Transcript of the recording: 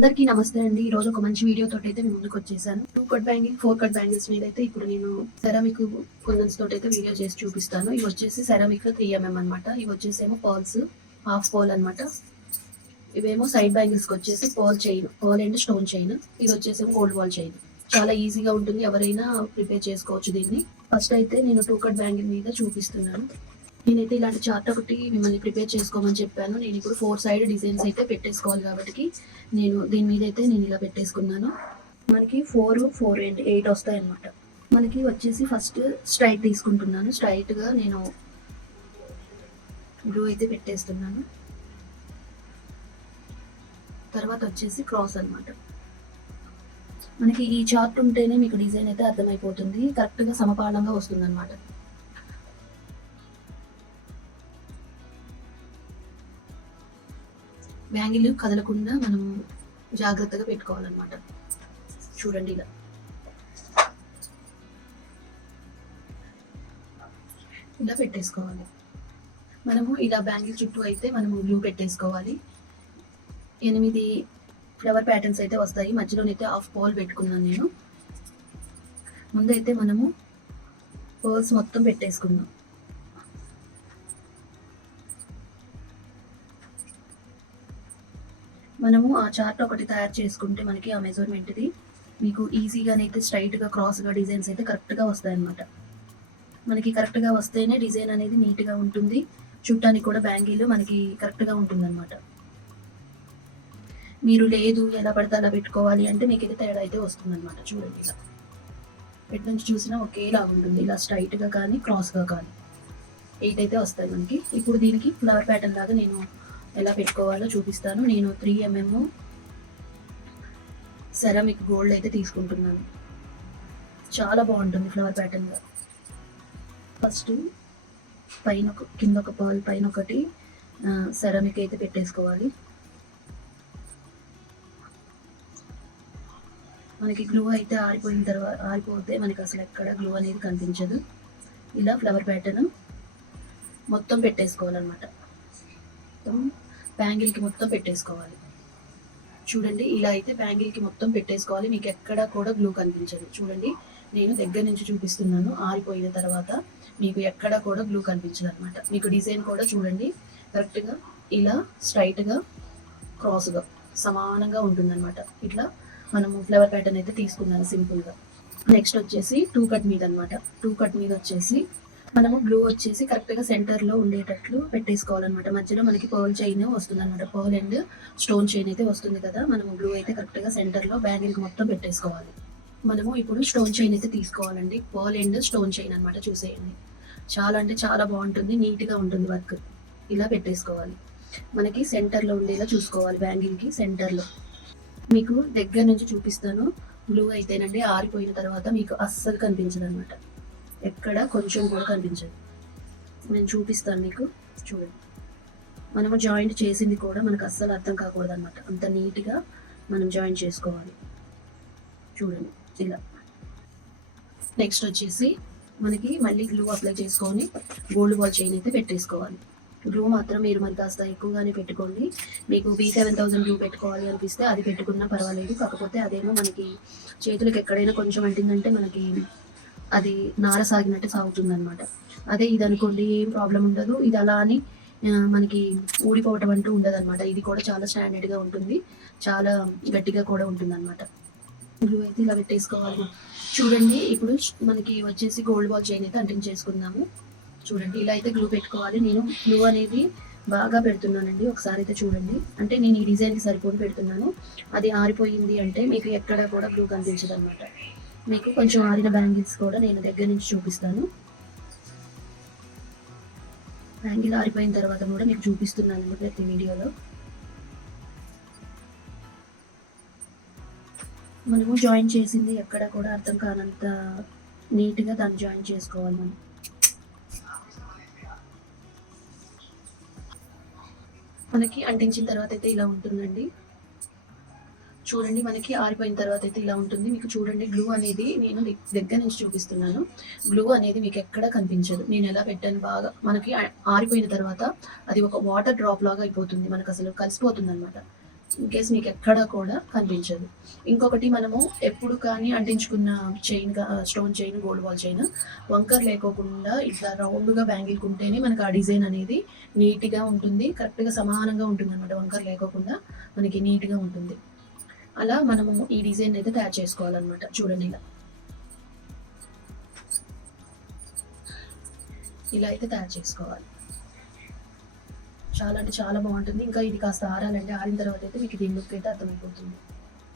అందరికీ నమస్తే అండి. ఈ రోజు ఒక మంచి వీడియో తోటి అయితే నేను ముందుకు వచ్చేసాను. Two cut bangle four cut bangles మీద అయితే ఇప్పుడు నేను సెరామిక్ కుందన్స్ తోటి అయితే వీడియో చేసి చూపిస్తాను. ఇవి వచ్చేసి సెరామిక్ త్రీ ఎంఎం అనమాట ఇవి వచ్చేసి ఏమో హాఫ్ పోల్ అనమాట ఇవేమో సైడ్ బ్యాంగిల్స్కి వచ్చేసి ball chain ball and stone chain ఇది వచ్చేసి గోల్డ్ వాల్ చైన్ చాలా ఈజీగా ఉంటుంది. ఎవరైనా ప్రిపేర్ చేసుకోవచ్చు దీన్ని. ఫస్ట్ అయితే నేను టూ కట్ బ్యాంగిల్ మీద చూపిస్తున్నాను. నేనైతే ఇలాంటి చార్ట్ ఒకటి మిమ్మల్ని ప్రిపేర్ చేసుకోమని చెప్పాను. నేను ఇప్పుడు ఫోర్ సైడ్ డిజైన్స్ అయితే పెట్టేసుకోవాలి కాబట్టి నేను దీని మీద అయితే నేను ఇలా పెట్టేసుకున్నాను. మనకి ఫోర్ ఫోర్ అండ్ ఎయిట్ వస్తాయి అన్నమాట మనకి వచ్చేసి ఫస్ట్ స్ట్రైట్ తీసుకుంటున్నాను. స్ట్రైట్గా నేను బ్లూ అయితే పెట్టేస్తున్నాను. తర్వాత వచ్చేసి క్రాస్ అన్నమాట. మనకి ఈ చార్ట్ ఉంటేనే మీకు డిజైన్ అయితే అర్థమైపోతుంది. కరెక్ట్గా సమపాలంగా వస్తుంది అనమాట బ్యాంగిల్ కదలకుండా మనం జాగ్రత్తగా పెట్టుకోవాలన్నమాట. చూడండి ఇలా. ఇలా పెట్టేసుకోవాలి. మనము ఇలా బ్యాంగిల్ చుట్టూ అయితే మనము బ్లూ పెట్టేసుకోవాలి. ఎనిమిది ఫ్లవర్ ప్యాటర్న్స్ అయితే వస్తాయి. మధ్యలోనైతే హాఫ్ పోల్ పెట్టుకున్నాను నేను. ముందైతే మనము పోల్స్ మొత్తం పెట్టేసుకుందాం. మనము ఆ చార్ట్ ఒకటి తయారు చేసుకుంటే మనకి ఆ మెజర్మెంట్ది మీకు ఈజీగానైతే స్ట్రైట్గా క్రాస్గా డిజైన్స్ అయితే కరెక్ట్గా వస్తాయన్నమాట. మనకి కరెక్ట్గా వస్తేనే డిజైన్ అనేది నీట్గా ఉంటుంది. చుట్టానికి కూడా బ్యాంగిల్ మనకి కరెక్ట్గా ఉంటుందన్నమాట. మీరు లేదు ఎలా పడితే అలా పెట్టుకోవాలి అంటే మీకు ఇది తేడా అయితే వస్తుందన్నమాట. చూడండి ఇలా. ఎటు నుంచి చూసినా ఒకేలా ఉంటుంది. ఇలా స్ట్రైట్గా కానీ క్రాస్గా కానీ. ఎయిట్ అయితే వస్తాయి మనకి. ఇప్పుడు దీనికి ఫ్లవర్ ప్యాటర్న్ లాగా నేను ఎలా పెట్టుకోవాలో చూపిస్తాను. నేను త్రీ ఎంఎం సెరామిక్ గోల్డ్ అయితే తీసుకుంటున్నాను. చాలా బాగుంటుంది ఫ్లవర్ ప్యాటర్న్గా ఫస్ట్ పైన ఒక కింద ఒక పర్ల్ పైన ఒకటి సెరామిక్ అయితే పెట్టేసుకోవాలి. మనకి గ్లూ అయితే ఆరిపోయిన తర్వాత ఆరిపోతే మనకి అసలు ఎక్కడ గ్లూ అనేది కనిపించదు. ఇలా ఫ్లవర్ ప్యాటర్న్ మొత్తం పెట్టేసుకోవాలన్నమాట. మొత్తం బ్యాంగిల్కి మొత్తం పెట్టేసుకోవాలి. చూడండి ఇలా అయితే బ్యాంగిల్కి మొత్తం పెట్టేసుకోవాలి. మీకు ఎక్కడా కూడా గ్లూ కనిపించదు. చూడండి నేను దగ్గర నుంచి చూపిస్తున్నాను. ఆరిపోయిన తర్వాత మీకు ఎక్కడా కూడా గ్లూ కనిపించదు అనమాట మీకు డిజైన్ కూడా చూడండి. కరెక్ట్గా ఇలా స్ట్రైట్గా క్రాస్గా సమానంగా ఉంటుందన్నమాట. ఇట్లా మనము ఫ్లవర్ ప్యాటర్న్ అయితే తీసుకున్నాను సింపుల్గా. నెక్స్ట్ వచ్చేసి టూ కట్ మీద అనమాట టూ కట్ మీద వచ్చేసి మనము గ్లూ వచ్చేసి కరెక్ట్గా సెంటర్లో ఉండేటట్లు పెట్టేసుకోవాలన్నమాట. మధ్యలో మనకి పర్ల్ చైన్ వస్తుంది అనమాట పర్ల్ అండ్ స్టోన్ చైన్ అయితే వస్తుంది కదా. మనము గ్లూ అయితే కరెక్ట్గా సెంటర్లో బ్యాంగిల్కి మొత్తం పెట్టేసుకోవాలి. మనము ఇప్పుడు స్టోన్ చైన్ అయితే తీసుకోవాలండి. పర్ల్ అండ్ స్టోన్ చైన్ అనమాట చూసేయండి. చాలా అంటే చాలా బాగుంటుంది. నీట్గా ఉంటుంది వర్క్ ఇలా పెట్టేసుకోవాలి. మనకి సెంటర్లో ఉండేలా చూసుకోవాలి బ్యాంగిల్కి సెంటర్లో మీకు దగ్గర నుంచి చూపిస్తాను. బ్లూ అయితేనండి ఆరిపోయిన తర్వాత మీకు అస్సలు కనిపించదు అనమాట ఎక్కడ కొంచెం కూడా కనిపించదు. నేను చూపిస్తాను మీకు. చూడండి. మనము జాయింట్ చేసింది కూడా మనకు అస్సలు అర్థం కాకూడదు అనమాట అంత నీట్గా మనం జాయిన్ చేసుకోవాలి. చూడండి. ఇలా. నెక్స్ట్ వచ్చేసి మనకి మళ్ళీ గ్లూ అప్లై చేసుకొని గోల్డ్ బాల్ చైన్ అయితే పెట్టేసుకోవాలి. గ్లూ మాత్రం మీరు మరి కాస్త ఎక్కువగానే పెట్టుకోండి. మీకు బీ సెవెన్ థౌసండ్ గ్లూ పెట్టుకోవాలి అనిపిస్తే అది పెట్టుకున్నా పర్వాలేదు. కాకపోతే అదేమో మనకి చేతులకు ఎక్కడైనా కొంచెం అంటిందంటే మనకి అది నార సాగినట్టు సాగుతుంది అనమాట అదే ఇది అనుకోండి ఏం ప్రాబ్లం ఉండదు. ఇది అలా అని మనకి ఊడిపోవటం అంటూ ఉండదు అనమాట ఇది కూడా చాలా స్టాండర్డ్గా ఉంటుంది. చాలా గట్టిగా కూడా ఉంటుంది అనమాట గ్లూ అయితే ఇలా పెట్టేసుకోవాలి. చూడండి ఇప్పుడు మనకి వచ్చేసి గోల్డ్ బాల్ చైన్ అయితే అంటించేసుకుందాము చూడండి ఇలా అయితే గ్లూ పెట్టుకోవాలి. నేను గ్లూ అనేది బాగా పెడుతున్నానండి. ఒకసారి అయితే చూడండి. అంటే నేను ఈ డిజైన్కి సరిపోని పెడుతున్నాను. అది ఆరిపోయింది అంటే మీకు ఎక్కడ కూడా గ్లూ కనిపించదు అనమాట మీకు కొంచెం ఆరిన బ్యాంగిల్స్ కూడా నేను దగ్గర నుంచి చూపిస్తాను. బ్యాంగిల్ ఆరిపోయిన తర్వాత కూడా మీకు చూపిస్తున్నాను ప్రతి వీడియోలో. మనము జాయిన్ చేసింది ఎక్కడ కూడా అర్థం కానంత నీట్గా దాన్ని జాయిన్ చేసుకోవాలి మనం. మనకి అంటించిన తర్వాత అయితే ఇలా ఉంటుందండి. చూడండి మనకి ఆరిపోయిన తర్వాత అయితే ఇలా ఉంటుంది. మీకు చూడండి గ్లూ అనేది నేను దగ్గర నుంచి చూపిస్తున్నాను. గ్లూ అనేది మీకు ఎక్కడ కనిపించదు. నేను ఎలా పెట్టాను బాగా మనకి ఆరిపోయిన తర్వాత అది ఒక వాటర్ డ్రాప్ లాగా అయిపోతుంది. మనకు అసలు కలిసిపోతుంది అనమాట ఇన్ కేస్ మీకు ఎక్కడా కూడా కనిపించదు. ఇంకొకటి మనము ఎప్పుడు కానీ అంటించుకున్న chain stone chain gold ball chain వంకర్ లేకోకుండా ఇట్లా రౌండ్గా బ్యాంగిల్ ఉంటేనే మనకు ఆ డిజైన్ అనేది నీట్గా ఉంటుంది. కరెక్ట్గా సమానంగా ఉంటుంది అనమాట వంకర్ లేకోకుండా మనకి నీట్గా ఉంటుంది. అలా మనము ఈ డిజైన్ అయితే తయారు చేసుకోవాలన్నమాట. చూడండి ఇలా. ఇలా అయితే తయారు చేసుకోవాలి. చాలా అంటే చాలా బాగుంటుంది. ఇంకా ఇది కాస్త ఆరాలంటే ఆరిన తర్వాత అయితే మీకు దీని లుక్ అయితే అర్థమైపోతుంది.